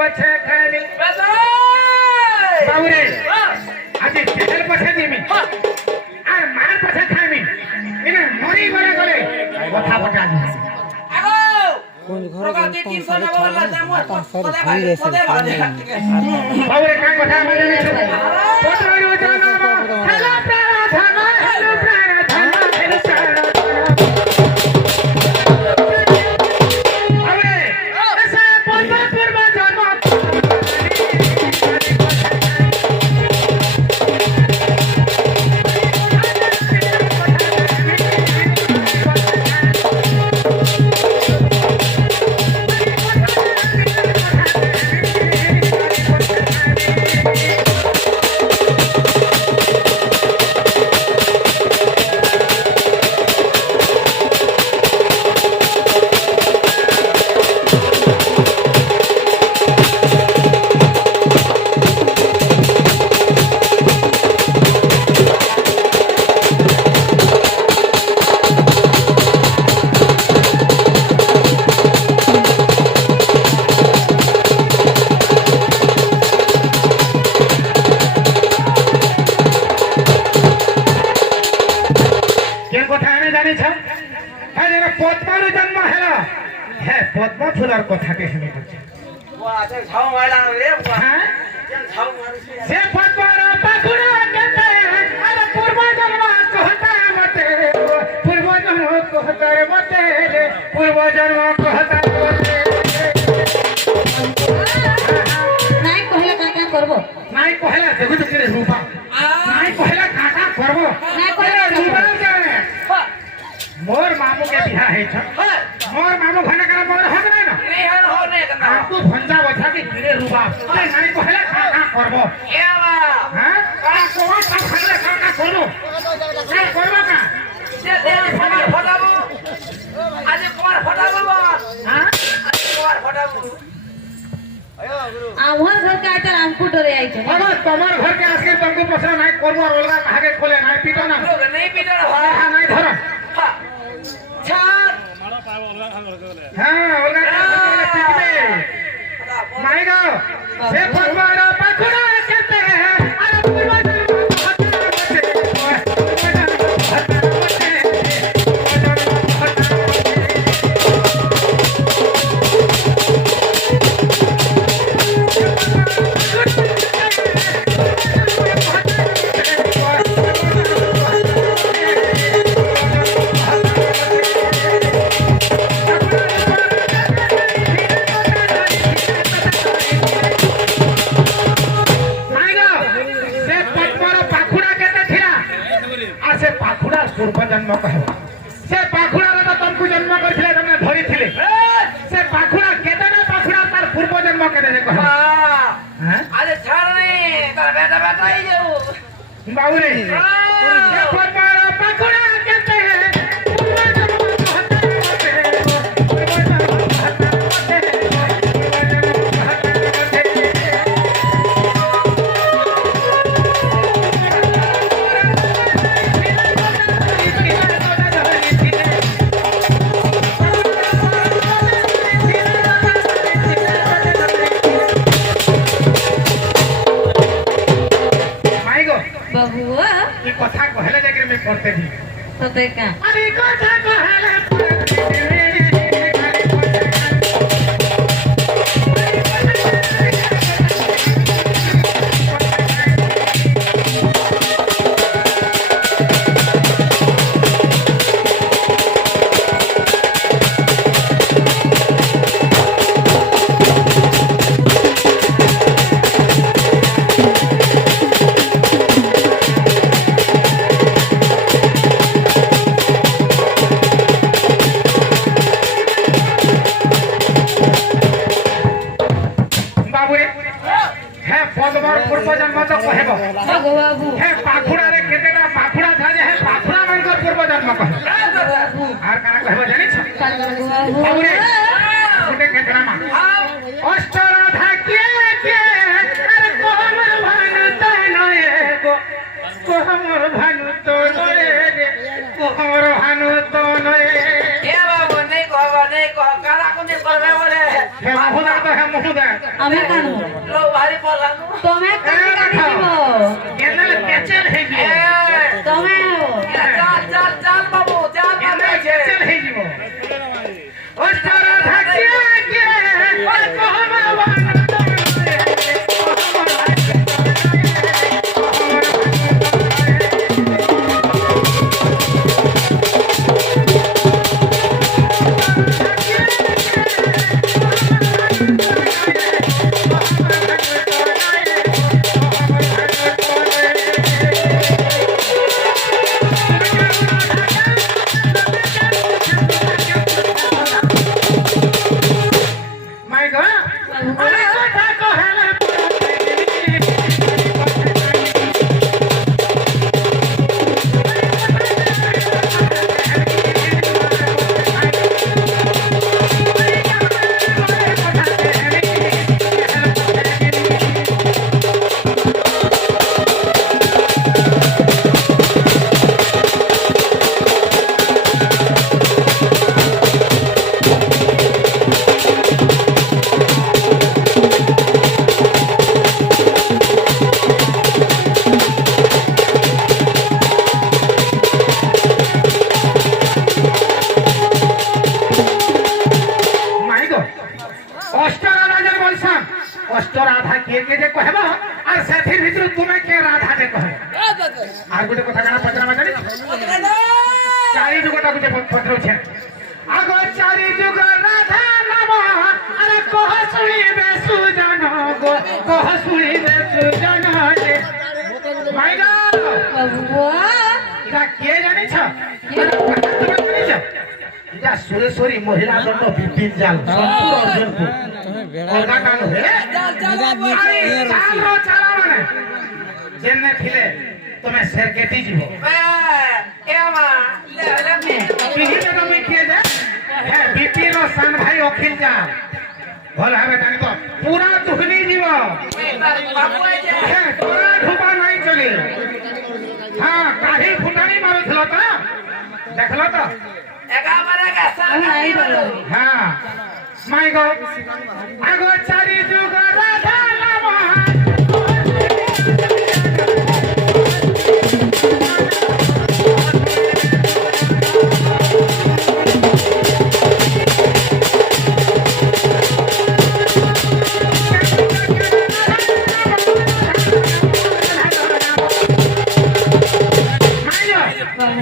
পছে খাইনি বাবুরে আজকে তেল পছে দিবি আর মার পছে খাইবি এনে মরি গলে গলে কথা বটা কোন ঘরে বাবুরে কাই কথা মানে পটরো জানা হ্যালো প্রার্থনা হ্যালো প্রার্থনা হ্যালো প্রার্থনা বাবুরে এসে পূর্ব পূর্ব জন্ম পদ্মার জন্ম হল হ্যাঁ পদ্ম ফুলার কথাকে শুনে বলছে সে পদ্মার পাখুড়া কেতে আরে পূর্ব জন্ম कहता মতে পূর্ব জন্ম कहता মতে পূর্ব জন্ম कहता মতে নাই কহিলা কাকা করব নাই কহিলা দেখু তো কিরে রূপা নাই কহিলা কাকা করব নাই কহিলা রূপা জানে मोर मामू के बिहा है छ मोर मामू घना का मोर हक नै न नहीं हो नहीं करना आपको भंजा बचा के गिरे रुबा ए नाई कहले का करबो एवा हां का कोवा का खले का करबो का करबो का से दे फटाबो आज कुमार फटाबो हां आज कुमार फटाबो आवर घर के आइतर हमको डरे आई छ बाबा तुम्हार घर के आके तुमको पसंद नहीं करबो रोलगा कहा के खोले नहीं पीटो ना लोग नहीं पीटर हो हां नहीं धरो छात हां ओलगा पीटबे माई गो से फरमारा पखड़ा कहते हैं अरे पूर्व पूर्व जन्म कह से पाखुड़ा रे तुमको जन्म करथिले तने धरि थिले से पाखुड़ा केतना पाखुड़ा तार पूर्व जन्म केने कह हां अरे छाड़ नहीं तार बेटा बेटा ही जाऊ बाबूरे से परमारा पाखुड़ा कहते हैं पूर्व जन्म कहते हैं पूर्व जन्म कहते हैं बहुआ ये कथा कहले जाके मैं पढ़ते थी तो देखा अरे कथा कहले पढ़ते थी पूर्व जन्म तो कहबो बाबू हे पाखुड़ा रे केतेटा पाखुड़ा था जे हे पाखुड़ा मन को पूर्व जन्म कहबो आर काना कहबो जानि छ बाबू रे गुटे केतरा मा अष्टराधा के अरे कोमर भानु तो नए गो कोमर भानु तो नए रे कोमर भानु तो नए ए बाबू नहीं कह काला कुछ करबे बोले हे बाबू ना तो हम বহু দে আমি কানু লো ভারি পড়লাম তুমি কানি কানি দিব কেনাল কেচেল হই গিয়ে তুমি চাল চাল চাল বাবু চাল কেনাল বাবু কেচেল হই যাব অষ্টরা ধাকিয়া কে ওই কহমাওয়া My God! अरे कथा कहले My God! অষ্টরা রাজার বলছান অষ্টরাধা কে কে যে কহবা আর সেথির ভিতর তুমি কে রাধা কে কহে আর গোটে কথা কানা পচরা জানি চারি যুগটা গোটে পত্রছে আগো চারি যুগ রাধা নাম আরে কহ শুনিবে সুজন গো কহ শুনিবে সুজন রে মাই গড বাবু এটা কে জানিছ তুমি জানিছ এটা সুরেশ্বরী মহিলা দণ্ড বিপিন জাল সম্পূর্ণ অর্জনপুর কলকাতা হে চাল চাল বাবু চালো চালা মানে যেনে থিলে তুমি সেরকেটি জীব এ মা লে লে মে পিহিতে তুমি কিয়ে যে হ্যাঁ বিপিন ও সান ভাই অখিল যা ভাল হবে জানি তো পুরা দুহনি জীব বাবু আইছে হ্যাঁ তোরা ঢুপা নাই চলে হ্যাঁ কাঢ়ি ফুটানি মারুছিল তো দেখলো তো একেবারে গাছা নাই বলো হ্যাঁ মাই গড আগো চারি যুগ রাধা নাম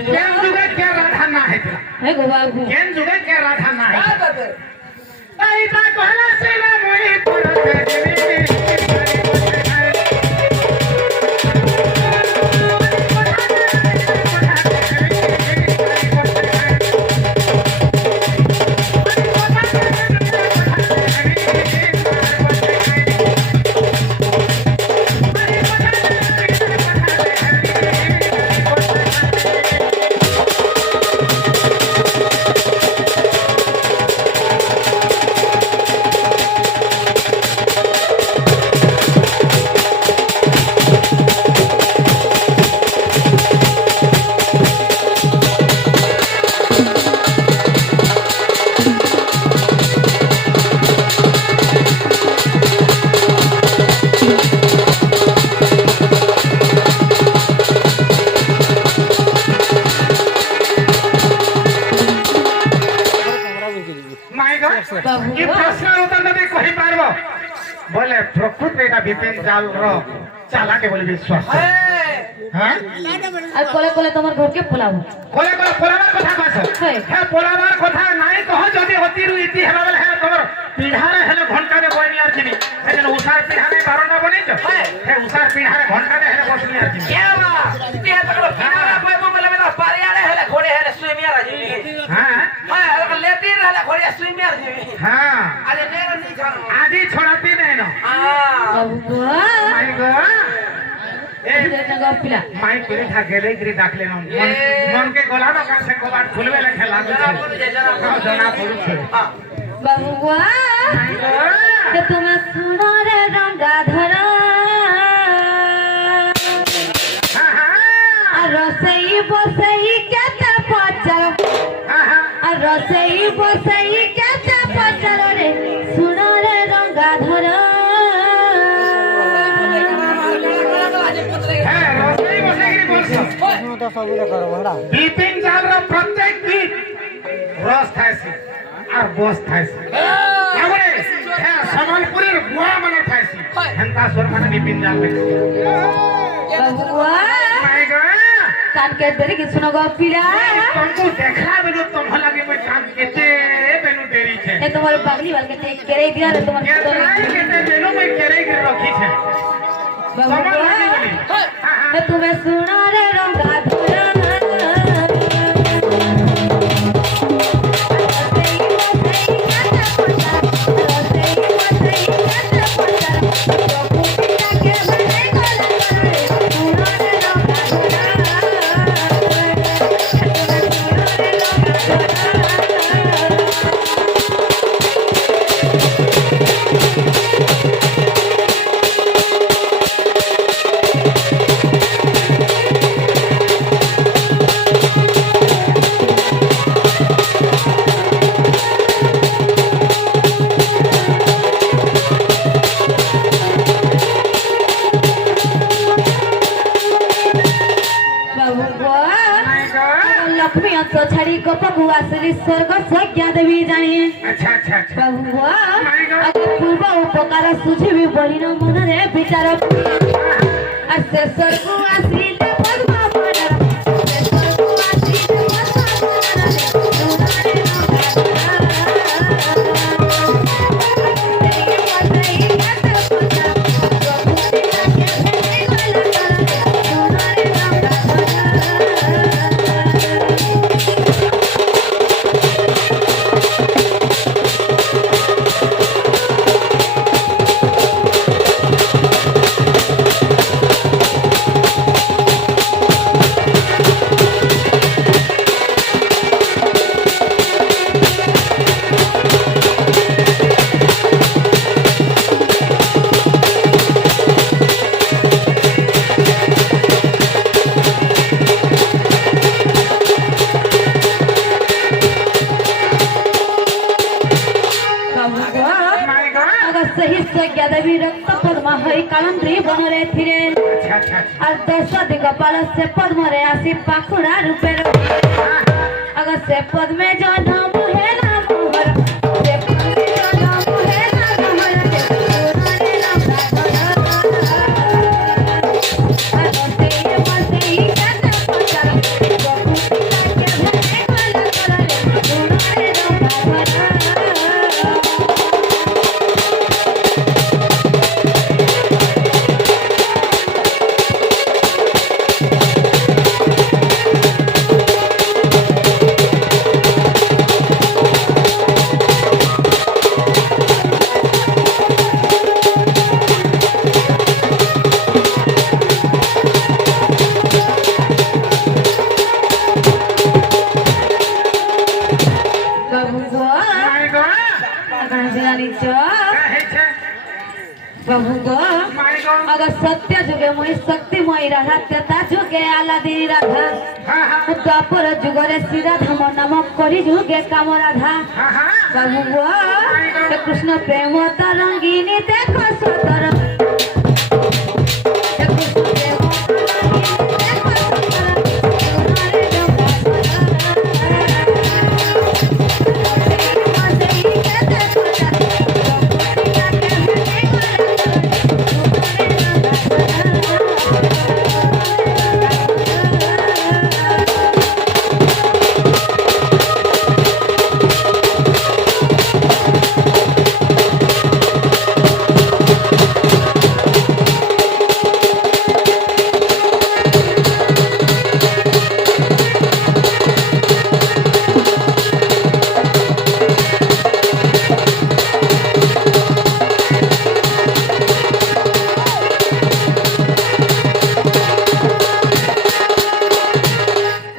কেন যুগে কে রাধা না হেতলা হে গো বাবু কেন যুগে কে রাধা না হেতলা দাদা এইটা কহলা সিনা মই পড়তে দিবি বাবু কি প্রশ্ন উত্তর যদি কহি পারব বলে প্রকৃত এটা বিপিন জাল র চালাকে বলে বিশ্বাস হ্যাঁ আর কোলে কোলে তোমার ঘরকে ফোলাবো কোলে কোলে পোলাবার কথা কইছ হ্যাঁ পোলাবার কথা নাই কহ যদি অতিরু ইতি হেবা বলে হ্যাঁ তোমার পিঢ়ারে হেলে ঘন্টারে বইনি আর জিনি সেদিন উষার পিঢ়ারে বারণা বনিছ হ্যাঁ উষার পিঢ়ারে ঘন্টারে হেলে বসনি আর জিনি এ মা তে তকলো পিনারা পাইবো বলে মেলা পারিয়ারে হেলে ঘোড়ে হেলে সুইমিয়ারা জি হ্যাঁ হ্যাঁ লেতি হেলে ঘোড়ে সুইমিয়ার জি হ্যাঁ আরে নের নি জানো আজি ছড়াতি নাই না বাবু মাই গো এই পিলা মাই করে থাকেলে গরি ডাকলে না মন কে গলা না কাছে কবার খুলবে লেখা লাগুছে জানা পড়ুছে বাবু যে তোমার সুনরে রঙ্গাধর হ্যাঁ হ্যাঁ আর রসই বসই কেতে পচল আর রসই বসই কেতে পচল রে সুনরে রঙ্গাধর বিপিন জালর প্রত্যেক বিট রস থাইছে আর বস থাইছে তারপরে হ্যাঁ সম্বলপুরের বুয়া মানে থাইছে হেনতা স্বর মানে বিপিন জাল বাবুয়া মাই গড কানকে দেরি কি শুনো গো পিলা तुमको देखा बेलो तुम लगे मैं काम केते बेनु देरी छे ए तुम्हारे पगली वाल के टेक करे दिया रे तुम्हारे के केते बेनु मैं करे के रखी छे बाबुआ ए तुम्हें सुना रे रंगा धरा लक्ष्मी तो छड़ी को बबुआ श्री स्वर्ग सज्ञा देवी जानिए अच्छा अच्छा अच्छा बबुआ पूर्व उपकार सुझी भी बड़ी न मन रे विचार असे स्वर्ग आसीले पद्मा बनर से स्वर्ग आसीले पद्मा बनर सुनारे सही सज्ञा देवी रक्त पद्मा हई कालंत्री बनरे थिरे अच्छा अच्छा और दश दिगपाल से पद्म रे आसी पाखुड़ा रूपे अगर से पद्मे जो नाम है नाम मोहर से पद्मे जो नाम है नाम मोहर से सोनारे नाम अगर से ये मते ही कहते पचार बबू के भले वाला करे सोनारे नाम my God Prabhu go my God अगर सत्य जुगे मुई शक्तिमय रहा तेता जुगे आलादी राधा हां हां द्वापर जुगरे श्री राधा नाम करी जुगे काम राधा हां हां प्रभु गो कृष्ण प्रेम तरंगिनी देखो सतर कृष्ण प्रेम देखो सतर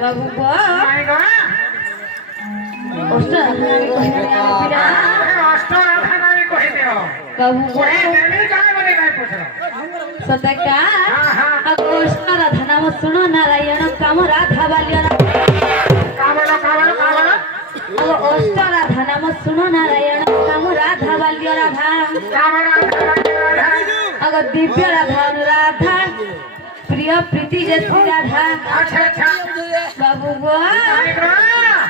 तुम्हारे प्रभु गो माय गॉड अष्टराधा नामी कहि दियो प्रभु गो कोई देवी का बने नहीं पूछ रहा सतका हाँ, हाँ। कृष्ण राधा नाम सुनो नारायण काम राधा बाल्य का बोलो अष्ट राधा नाम सुनो नारायण काम राधा बाल्य राधा का बोलो अगर दिव्य राधा अनुराधा प्रिय प्रीति जैसी राधा अच्छा अच्छा বাবু গো মানিক রা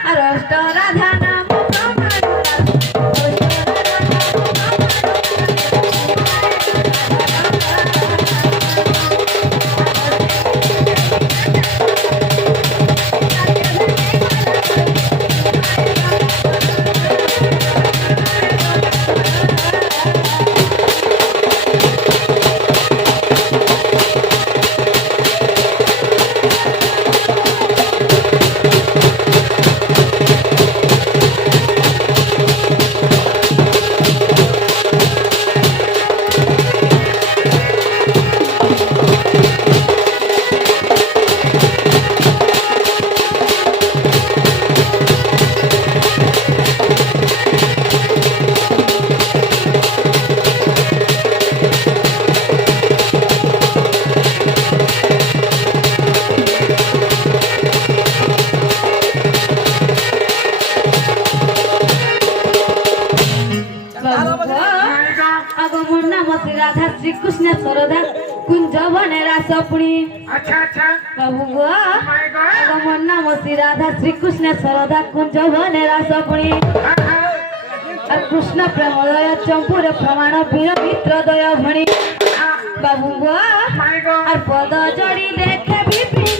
আর অষ্ট রাধা নাম প্রমাণ আগমন নাম শ্রী রাধা শ্রীকৃষ্ণ সরদা কুঞ্জ বনে রাসপুরী আচ্ছা আচ্ছা বাবু গো মানিক রা আগমন নাম শ্রী রাধা শ্রীকৃষ্ণ সরদা কুঞ্জ বনে রাসপুরী আর কৃষ্ণ প্রেমদয় চম্পুরে প্রমাণ বীর মিত্র দয় ভণি বাবু গো মানিক আর পদ জড়ি দেখে বিপিন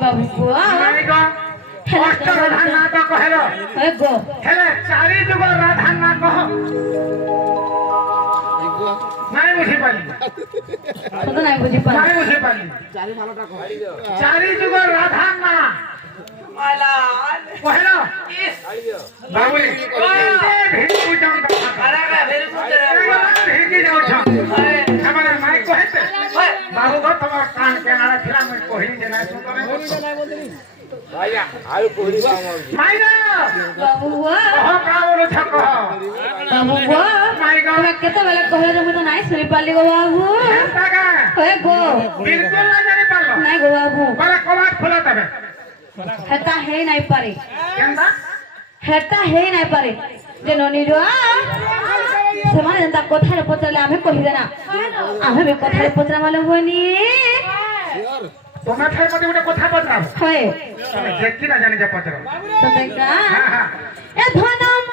বাবু গো মানিক অষ্ট রাধা না তো কহেলো এ গো হেলে চারি যুগ রাধা না কহ নাই বুঝি পালি কত নাই বুঝি পাই নাই বুঝি পালি চারি যুগ রাধা না মালাল কহেলো ইস বাবুলি ভিড় যাও আরে বে ভেরি সুন্দর ভিড় যাও আরে আমার মাইক কহেতে ওই বাবু গো তোমার কান কেনারা ছিল আমি কহিনি যে নাই শুনতো মাইনা বাবু গো কহ কাউর ছক বাবু গো মাইক তুমি কেତେବେଳେ କହିଲ ଯେ ମୁଁ ତ ନାଇଁ ଶୁଣି ପାରିଲି গো বাবু টাকা ହେ গো বিলকুল না জানি পারলো ନାଇଁ গো বাবু বলে কবাট খোলা তবে হেতা ହେଇ ନାଇଁ ପାରେ কেনটা হেতা ହେଇ ନାଇଁ ପାରେ ଯେ ନନିର ସେମାନେ ଯେନ୍ତା କଥାରେ ପଚାରିଲେ ଆମେ କହିଦେନା ଆମେ ବି କଥାରେ ପଚରା ମାଲ ହୁଏନି তোমার ঠাই মধ্যে একটা কথা বললাম হয়ে তুমি দেখি না জানি যে পচর সতেকা হ্যাঁ হ্যাঁ এ ধনম